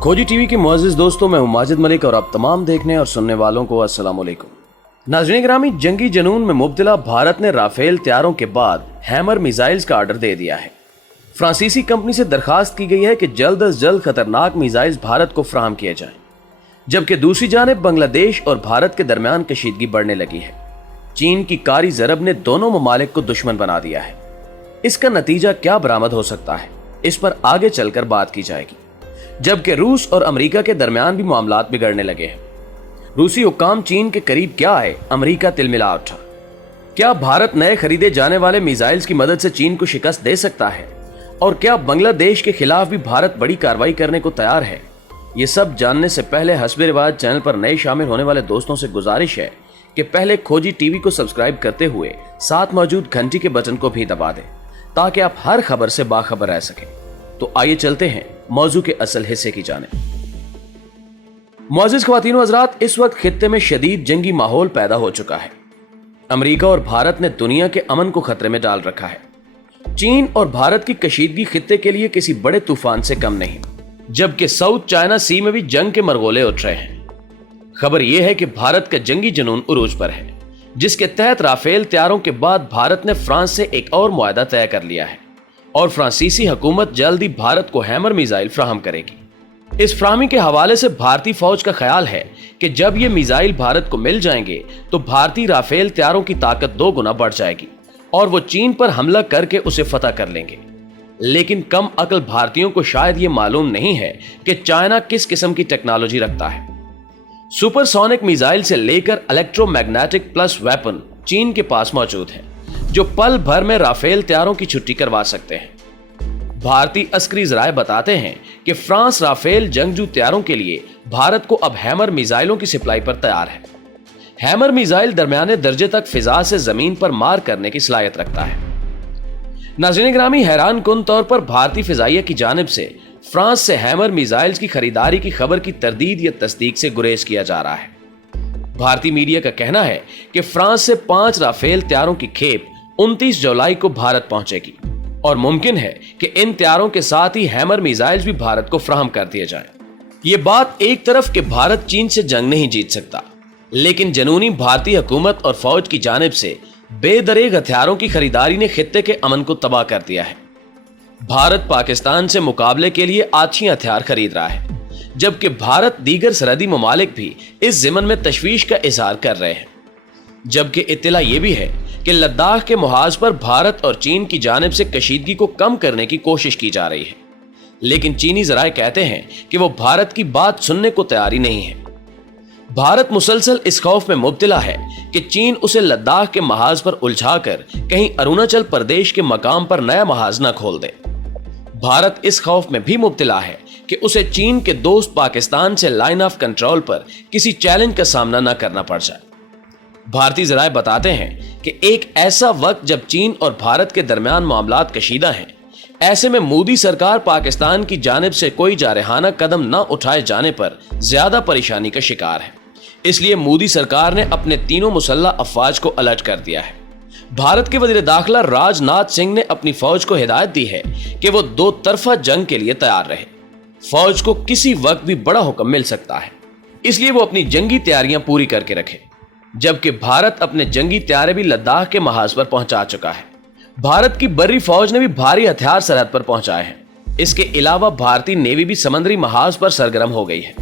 खोजी टीवी के मुअज़्ज़िज़ दोस्तों, मैं हूं माजिद मलिक और आप तमाम देखने और सुनने वालों को अस्सलाम वालेकुम। नाज़रीन गिरामी, जंगी जुनून में मुब्तला भारत ने राफेल तैयारों के बाद हैमर मिसाइल्स का ऑर्डर दे दिया है। फ्रांसीसी कंपनी से दरखास्त की गई है कि जल्द अज जल्द खतरनाक मिसाइल्स भारत को फराहम किए जाएं, जबकि दूसरी जानिब बांग्लादेश और भारत के दरमियान कशीदगी बढ़ने लगी है। चीन की कारी ज़रब ने दोनों ममालिक को दुश्मन बना दिया है। इसका नतीजा क्या बरामद हो सकता है, इस पर आगे चलकर बात की जाएगी। जबकि रूस और अमेरिका के दरमियान भी मामलात बिगड़ने लगे हैं। रूसी हुक्काम चीन के करीब क्या है, अमेरिका तिलमिला उठा। क्या भारत नए खरीदे जाने वाले मिसाइल्स की मदद से चीन को शिकस्त दे सकता है? और क्या बांग्लादेश के खिलाफ भी भारत बड़ी कार्रवाई करने को तैयार है? ये सब जानने से पहले हस्बे रिवाज चैनल पर नए शामिल होने वाले दोस्तों से गुजारिश है कि पहले खोजी टीवी को सब्सक्राइब करते हुए साथ मौजूद घंटी के बटन को भी दबा दें, ताकि आप हर खबर से बाखबर रह सकें। तो आइए चलते हैं मौजू के असल हिस्से की जानिब। मुअज़्ज़िज़ ख्वातीन व हज़रात, इस वक्त खित्ते में शदीद जंगी माहौल पैदा हो चुका है। अमेरिका और भारत ने दुनिया के अमन को खतरे में डाल रखा है। चीन और भारत की कशीदगी खित्ते के लिए किसी बड़े तूफान से कम नहीं, जबकि साउथ चाइना सी में भी जंग के मरगोले उठ रहे हैं। खबर यह है कि भारत का जंगी जुनून उरूज पर है, जिसके तहत राफेल तैयारों के बाद भारत ने फ्रांस से एक और मुआहदा तय कर लिया है और फ्रांसीसी हुकूमत जल्द ही भारत को हैमर मिसाइल फ्राहम करेगी। इस फ्राहमी के हवाले से भारतीय फौज का ख्याल है कि जब ये मिसाइल भारत को मिल जाएंगे तो भारतीय राफेल तैयारों की ताकत 2 गुना बढ़ जाएगी और वो चीन पर हमला करके उसे फतह कर लेंगे। लेकिन कम अकल भारतीयों को शायद ये मालूम नहीं है कि चाइना किस किस्म की टेक्नोलॉजी रखता है। सुपरसोनिक मिसाइल से लेकर इलेक्ट्रोमैग्नेटिक प्लस वेपन चीन के पास मौजूद है, जो पल भर में राफेल तैयारों की छुट्टी करवा सकते हैं। भारतीय अस्करी ज़राए बताते हैं कि फ्रांस राफेल जंगजू तैयारों के लिए भारत को अब हैमर मिसाइलों की सप्लाई पर तैयार है। हैमर मिसाइल दरमियाने दर्जे तक फिजा से जमीन पर मार करने की सलाहियत रखता है। नाज़रीन गिरामी, हैरान कुन तौर पर भारतीय फिजाइया की जानिब से फ्रांस से हैमर मिसाइल्स की खरीदारी की खबर की तरदीद या तस्दीक से गुरेज किया जा रहा है। भारतीय मीडिया का कहना है कि फ्रांस से 5 राफेल तैयारों की खेप 29 जुलाई को भारत पहुंचेगी और मुमकिन है कि इन तैयारों के साथ ही हैमर मिसाइल्स भी भारत को फराहम कर दिए जाएं। ये बात एक तरफ कि भारत चीन से जंग नहीं जीत सकता, लेकिन जनूनी भारतीय हुकूमत और फौज की जानिब से बेदरेग हथियारों की खरीदारी ने खित्ते के अमन को तबाह कर दिया है। भारत पाकिस्तान से मुकाबले के लिए आछी हथियार खरीद रहा है, जबकि भारत दीगर सरहदी ममालिक भी इस ज़िमन में तशवीश का इजहार कर रहे हैं। जबकि इत्तला यह भी है कि लद्दाख के मुहाज पर भारत और चीन की जानिब से कशीदगी को कम करने की कोशिश की जा रही है, लेकिन चीनी ज़राए कहते हैं कि वो भारत की बात सुनने को तैयार ही नहीं है। भारत मुसलसल इस खौफ में मुब्तला है कि चीन उसे लद्दाख के महाज पर उलझाकर कहीं अरुणाचल प्रदेश के मकाम पर नया महाज न खोल दे। भारत इस खौफ में भी मुब्तला है कि उसे चीन के दोस्त पाकिस्तान से लाइन ऑफ कंट्रोल पर किसी चैलेंज का सामना न करना पड़ जाए। भारतीय ज़राए बताते हैं कि एक ऐसा वक्त जब चीन और भारत के दरमियान मामलात कशीदा हैं, ऐसे में मोदी सरकार पाकिस्तान की जानिब से कोई जारहाना कदम न उठाए जाने पर ज्यादा परेशानी का शिकार है। इसलिए मोदी सरकार ने अपने तीनों मुसल्लह अफवाज को अलर्ट कर दिया है। भारत के वज़ीर दाखिला राजनाथ सिंह ने अपनी फौज को हिदायत दी है कि वो 2 तरफा जंग के लिए तैयार रहे। फौज को किसी वक्त भी बड़ा हुक्म मिल सकता है, इसलिए वो अपनी जंगी तैयारियां पूरी करके रखे। जबकि भारत अपने जंगी तैयारे भी लद्दाख के महाज पर पहुंचा चुका है। भारत की बर्री फौज ने भी भारी हथियार सरहद पर पहुंचाए हैं। इसके अलावा भारतीय नेवी भी समंदरी महाज पर सरगर्म हो गई है।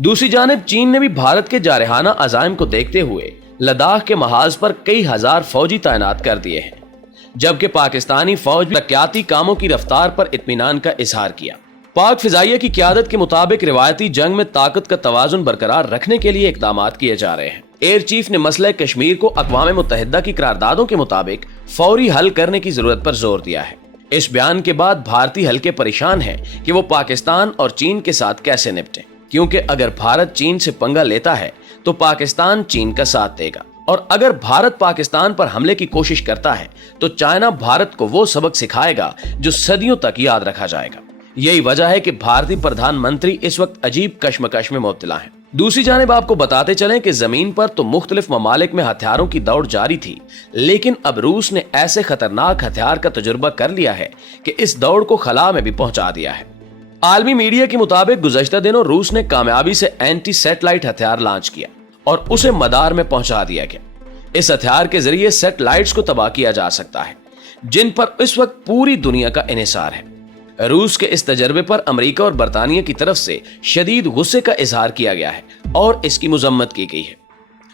दूसरी जानिब चीन ने भी भारत के जारहाना अज़ाइम को देखते हुए लद्दाख के महाज पर कई हजार फौजी तैनात कर दिए हैं, जबकि पाकिस्तानी फौज भी तरक्याती कामों की रफ्तार पर इत्मीनान का इजहार किया। पाक फिजाइया की क़यादत के मुताबिक रिवायती जंग में ताकत का तवाज़ुन बरकरार रखने के लिए इक़दामात किए जा रहे हैं। एयर चीफ ने मसला कश्मीर को अक़वाम मुत्तहिदा की करारदादों के मुताबिक फौरी हल करने की जरूरत पर जोर दिया है। इस बयान के बाद भारतीय हल्के परेशान हैं कि वो पाकिस्तान और चीन के साथ कैसे निपटें, क्योंकि अगर भारत चीन से पंगा लेता है तो पाकिस्तान चीन का साथ देगा, और अगर भारत पाकिस्तान पर हमले की कोशिश करता है तो चाइना भारत को वो सबक सिखाएगा जो सदियों तक याद रखा जाएगा। यही वजह है कि भारतीय प्रधानमंत्री इस वक्त अजीब कश्मकश में मुब्तला हैं। दूसरी जानिब आपको बताते चलें कि जमीन पर तो मुख्तलिफ ममालिक में हथियारों की दौड़ जारी थी, लेकिन अब रूस ने ऐसे खतरनाक हथियार का तजुर्बा कर लिया है कि इस दौड़ को खला में भी पहुंचा दिया है। आलमी मीडिया के मुताबिक गुज़श्ता दिनों रूस ने कामयाबी से एंटी सैटेलाइट हथियार लॉन्च किया और उसे मदार में पहुंचा दिया गया। इस हथियार के जरिए सैटेलाइट्स को तबाह किया जा सकता है जिन पर इस वक्त पूरी दुनिया का इन्हिसार है। रूस के इस तजर्बे पर अमेरिका और बरतानिया की तरफ से शदीद गुस्से का इजहार किया गया है और इसकी मजम्मत की गई है।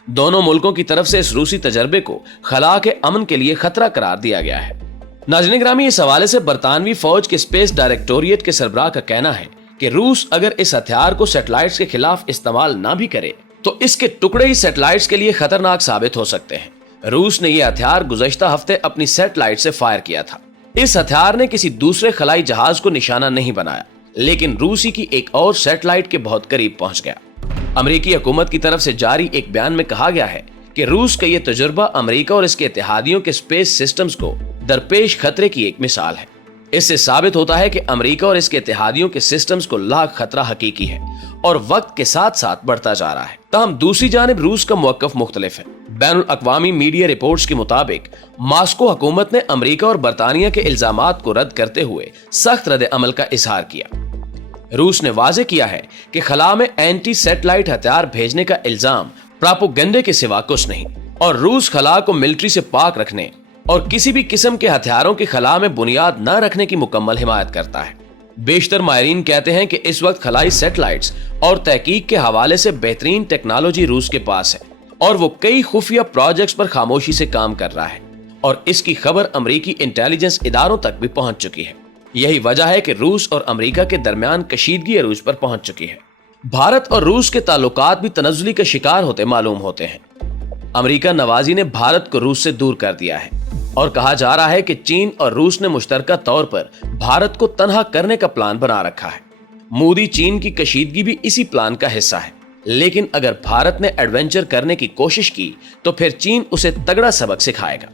दोनों मुल्कों की तरफ से इस रूसी तजर्बे को खला के अमन के लिए खतरा करार दिया गया है। नाज़रीन ग्रामी, इस हवाले से बरतानवी फौज के स्पेस डायरेक्टोरिएट के सरबराह का कहना है कि रूस अगर इस हथियार को सैटेलाइट्स के खिलाफ इस्तेमाल ना भी करे तो इसके टुकड़े ही सैटेलाइट्स के लिए खतरनाक साबित हो सकते हैं। रूस ने यह हथियार गुज़श्ता हफ्ते अपनी सैटेलाइट से फायर किया था। इस हथियार ने किसी दूसरे खलाई जहाज को निशाना नहीं बनाया, लेकिन रूसी की एक और सैटेलाइट के बहुत करीब पहुंच गया। अमेरिकी हुकूमत की तरफ से जारी एक बयान में कहा गया है कि रूस का यह तजुर्बा अमेरिका और इसके इत्तेहादियों के स्पेस सिस्टम्स को दरपेश खतरे की एक मिसाल है। इससे साबित होता है कि अमेरिका और इसके इत्तेहादियों के सिस्टम्स को लाख खतरा हकीकी है और वक्त के साथ साथ बढ़ता जा रहा है। ताहम दूसरी जानिब रूस का मौक़िफ़ मुख्तलिफ है। बैनुल अक़वामी मीडिया रिपोर्ट्स के मुताबिक मास्को हुकूमत ने अमेरिका और बरतानिया के इल्जामात को रद्द करते हुए सख्त रद्द अमल का इजहार किया। रूस ने वाज़े किया है कि खला में एंटी सैटेलाइट हथियार भेजने का इल्जाम प्रोपेगेंडे के सिवा कुछ नहीं और रूस खला को मिलिट्री से पाक रखने और किसी भी किस्म के हथियारों की खला में बुनियाद न रखने की मुकम्मल हिमायत करता है। बेशतर माहिरीन कहते हैं कि इस वक्त खलाई सैटेलाइट्स और तहकीक के हवाले से बेहतरीन टेक्नोलॉजी रूस के पास है और वो कई खुफिया प्रोजेक्ट्स पर खामोशी से काम कर रहा है और इसकी खबर अमरीकी इंटेलिजेंस इदारों तक भी पहुंच चुकी है। यही वजह है कि रूस और अमेरिका के दरमियान कशीदगी अरूज पर पहुंच चुकी है। भारत और रूस के ताल्लुकात भी तनज़्ज़ुली का शिकार होते मालूम होते हैं। अमेरिका नवाजी ने भारत को रूस से दूर कर दिया है और कहा जा रहा है कि चीन और रूस ने मुश्तरका तौर पर भारत को तनहा करने का प्लान बना रखा है। मोदी चीन की कशीदगी भी इसी प्लान का हिस्सा है, लेकिन अगर भारत ने एडवेंचर करने की कोशिश की तो फिर चीन उसे तगड़ा सबक सिखाएगा।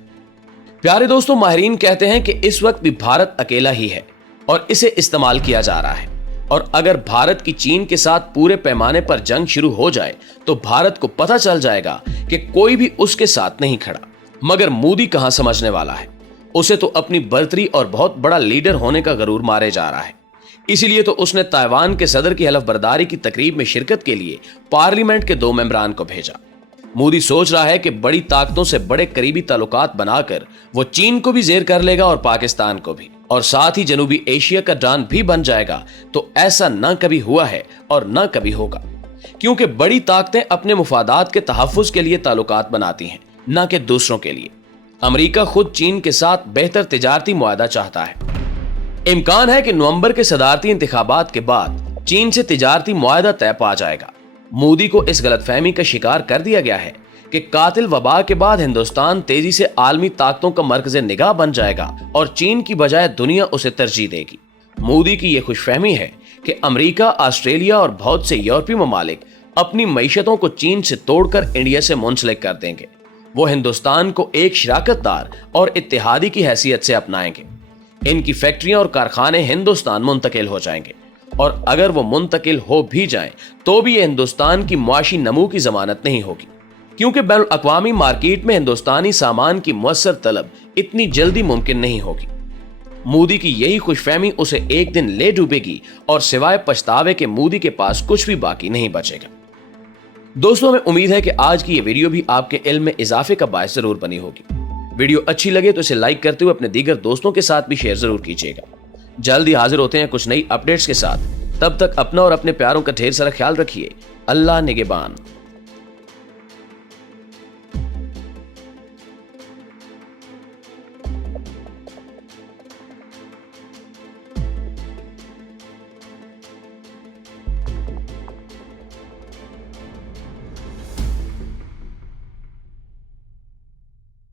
प्यारे दोस्तों, माहिरीन कहते हैं कि इस वक्त भी भारत अकेला ही है और इसे इस्तेमाल किया जा रहा है और अगर भारत की चीन के साथ पूरे पैमाने पर जंग शुरू हो जाए तो भारत को पता चल जाएगा कि कोई भी उसके साथ नहीं खड़ा। मगर मोदी कहां समझने वाला है, उसे तो अपनी बर्तरी और बहुत बड़ा लीडर होने का गरूर मारे जा रहा है। इसीलिए तो उसने ताइवान के सदर की हलफ बर्दारी की तकरीब में शिरकत के लिए पार्लियामेंट के 2 मेंबरान को भेजा। मोदी सोच रहा है कि बड़ी ताकतों से बड़े करीबी ताल्लुकात बनाकर वो चीन को भी जेर कर लेगा और पाकिस्तान को भी, और साथ ही जनूबी एशिया का डॉन भी बन जाएगा। तो ऐसा न कभी हुआ है और न कभी होगा, क्योंकि बड़ी ताकतें अपने मुफादात के तहफ़्फ़ुज़ के लिए ताल्लुकात बनाती हैं, न कि दूसरों के लिए। अमेरिका खुद चीन के साथ बेहतर तिजारती मुआहदा चाहता है। इम्कान है कि नवंबर के सदारती इंतखाबात के बाद चीन से तिजारती मुआहदा तय पा जाएगा। मोदी को इस गलतफहमी का शिकार कर दिया गया है कि कातिल वबा के बाद हिंदुस्तान तेजी से आलमी ताकतों का मरकज़ निगाह बन जाएगा और चीन की बजाय दुनिया उसे तरजीह देगी। मोदी की यह खुशफहमी है कि अमेरिका, ऑस्ट्रेलिया और बहुत से यूरोपीय ममालिक अपनी मईशतों को चीन से तोड़कर इंडिया से मुंसलिक कर देंगे। वो हिंदुस्तान को एक शराकतदार और इत्तेहादी की हैसियत से अपनाएंगे। इनकी फैक्ट्रियां और कारखाने हिंदुस्तान मुंतकिल हो जाएंगे और अगर वो मुंतकिल हो भी जाएं तो भी ये हिंदुस्तान की मुआशी नमू की जमानत नहीं होगी, क्योंकि बैनुल अक़वामी मार्केट में हिंदुस्तानी सामान की मुअस्सर तलब इतनी जल्दी मुमकिन नहीं होगी। मोदी की यही खुशफहमी उसे एक दिन ले डूबेगी और सिवाय पछतावे के मोदी के पास कुछ भी बाकी नहीं बचेगा। दोस्तों, हमें उम्मीद है कि आज की ये वीडियो भी आपके इल्म में इजाफे का बायस जरूर बनी होगी। वीडियो अच्छी लगे तो इसे लाइक करते हुए अपने दीगर दोस्तों के साथ भी शेयर जरूर कीजिएगा। जल्दी हाजिर होते हैं कुछ नई अपडेट्स के साथ। तब तक अपना और अपने प्यारों का ढेर सारा ख्याल रखिए। अल्लाह निगहबान।